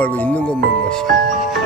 말고 있는 것만 마시.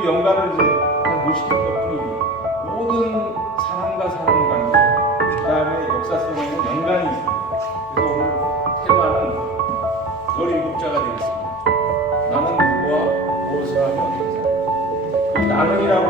그 영가를 이제 한 50개 뿐이 모든 사람과 사람 관계, 그 다음에 역사 속에는 연관이 있습니다. 그래서 오늘 테마는 17자가 되겠습니다. 나는 누구와 무엇을 하며 어떻게 살 나는이라고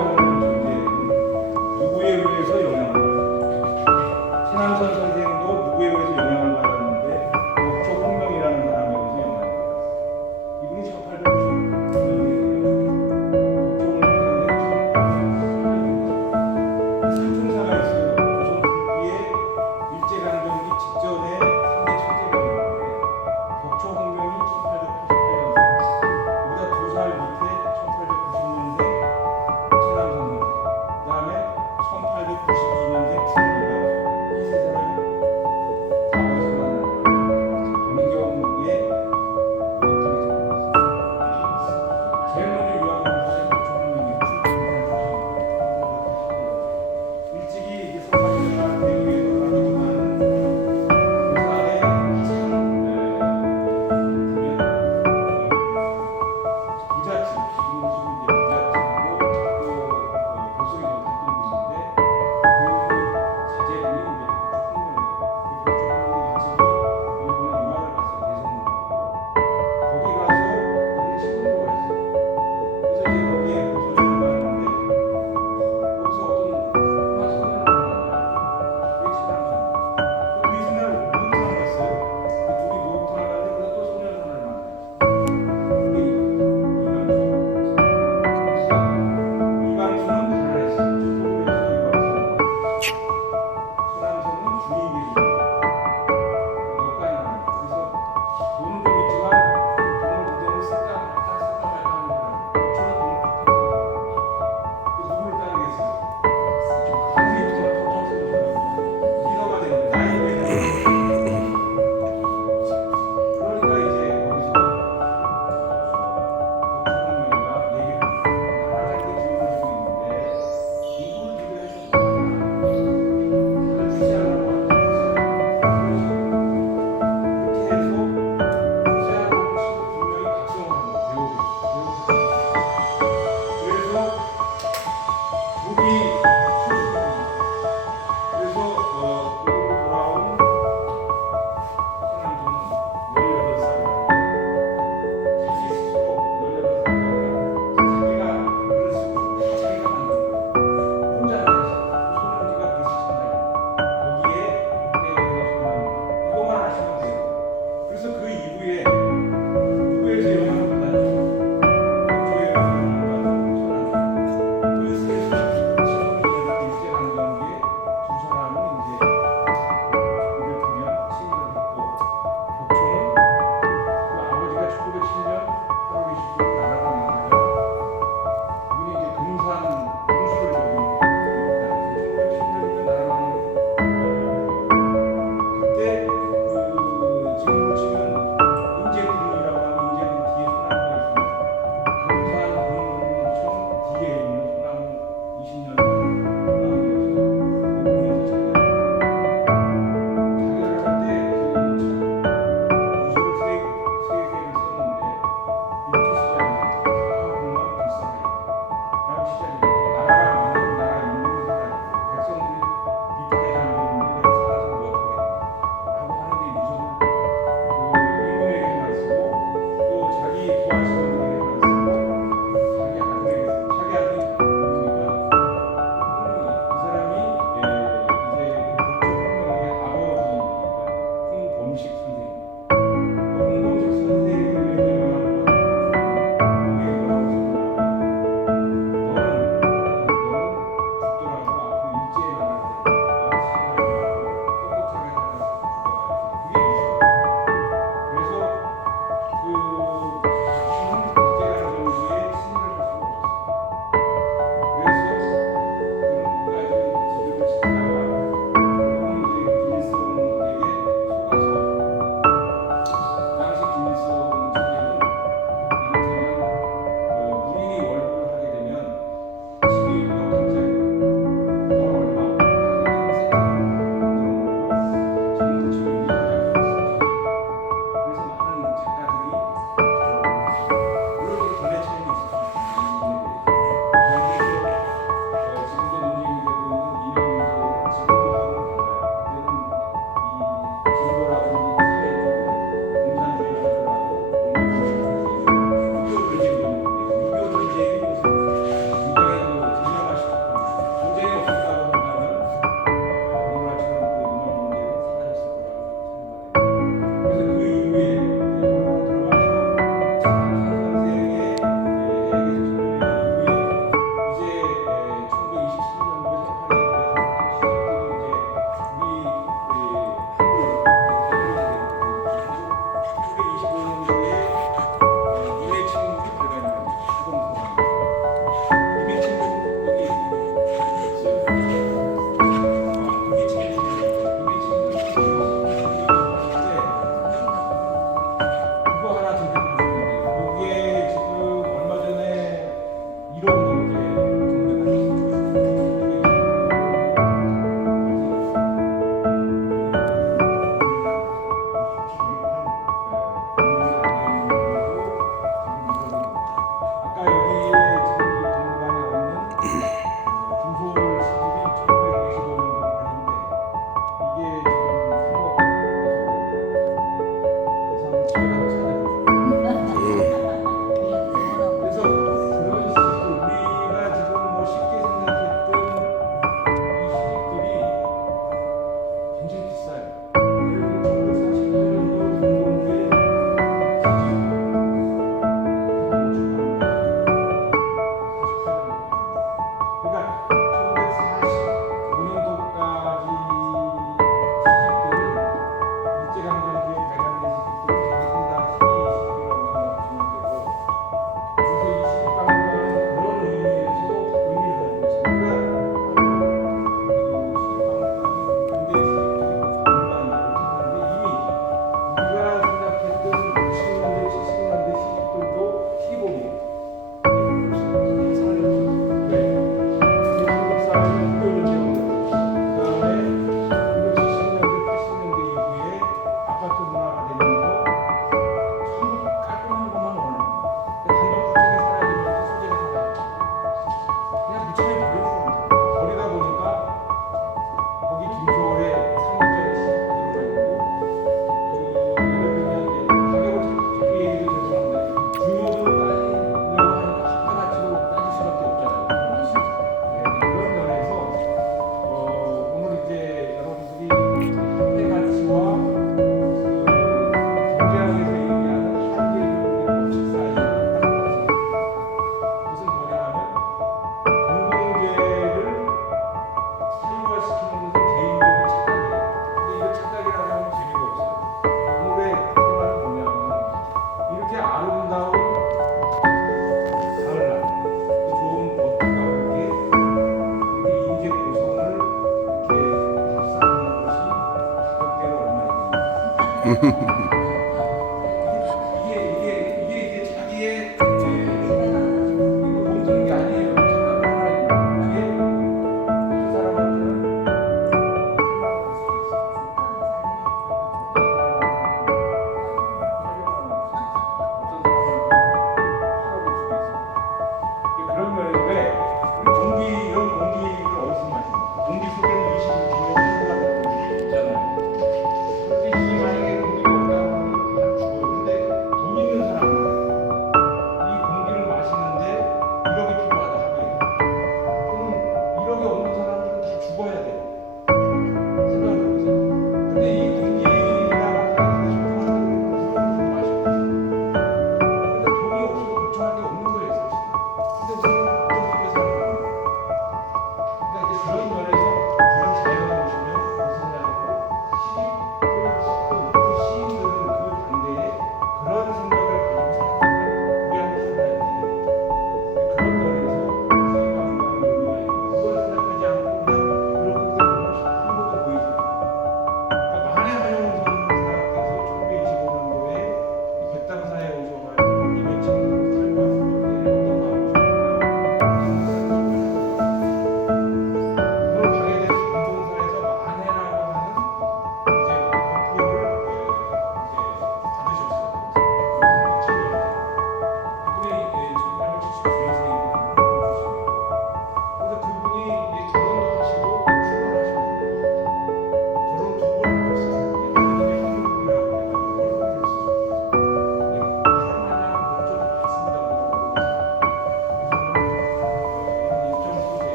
livre.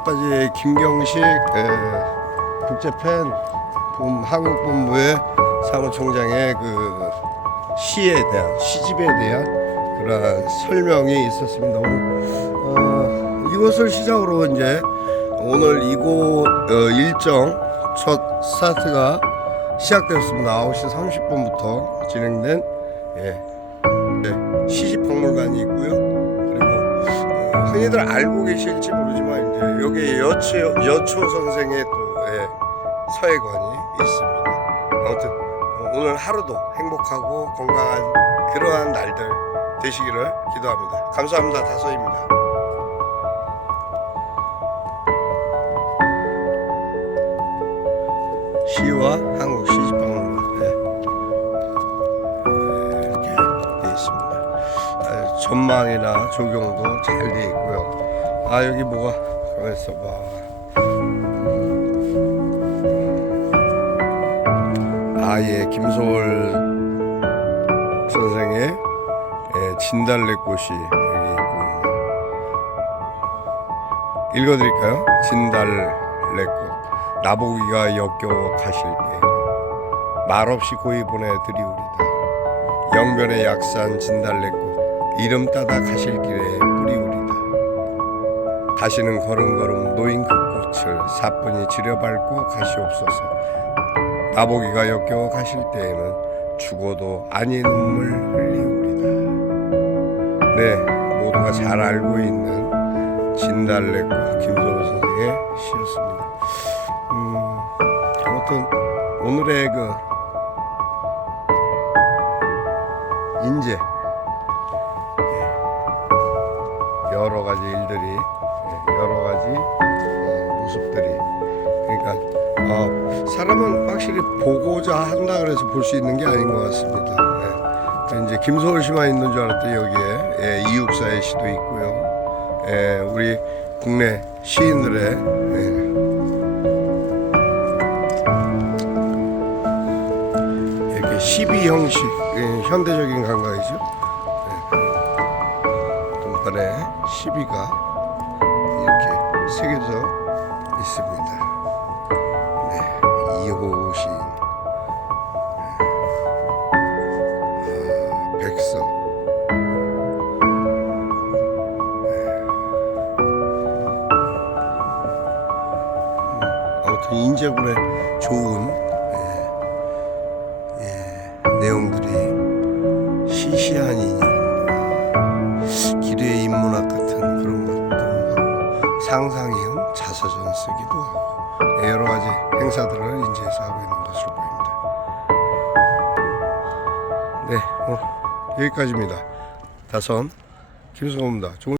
현재까지 김경식 에, 국제팬 봄 한국 본부의 사무총장의 그 시에 대한 시집에 대한 그런 설명이 있었습니다. 어, 이곳을 시작으로 이제 오늘 이곳 어, 일정 첫 스타트가 시작되었습니다. 9시 30분부터 진행된 예, 예, 시집 박물관이 있고요. 그리고 어, 흔히들 알고 계실지 모르지만 여기 여초, 여초 선생의 또 예, 서예관이 있습니다. 아무튼 어, 오늘 하루도 행복하고 건강한 그러한 날들 되시기를 기도합니다. 감사합니다. 다소입니다. 시와 한국 시집방으로 네. 예, 이렇게 되어 있습니다. 아, 전망이나 조경도 잘 되어 있고요. 아 여기 뭐가 그래서 봐. 아예 김소월 선생의 예, 진달래꽃이 여기 있고 읽어드릴까요? 진달래꽃 나보기가 역겨워 가실 때 말없이 고이 보내드리우리다. 영변의 약산 진달래꽃 이름 따다 가실 길에 뿌리우리다. 다시는 걸음걸음 노인 그 꽃을 사뿐히 지려밟고 가시옵소서. 나보기가 역겨워 가실 때에는 죽어도 아닌 눈물 흘리우리다. 네 모두가 잘 알고 있는 진달래꽃 김선우 선생의 시였습니다. 음, 아무튼 오늘의 그 인재 가지 일들이 예, 여러 가지 어, 모습들이 그러니까 어, 사람은 확실히 보고자 한다 그래서 볼 수 있는 게 아닌 것 같습니다. 예. 그 이제 김서울 씨만 있는 줄 알았더니 여기에 예, 이육사의 시도 있고요. 예, 우리 국내 시인들의 예, 이렇게 시비 형식 예, 현대적인 감각이죠. 시비가 이렇게 새겨져 있습니다. 네, 이호 시인, 아, 백서, 네. 아무튼 인제군의 좋은 행사들을 인제에서 하고 있는 것으로 보입니다. 네, 오늘 여기까지입니다. 다선 김성호입니다.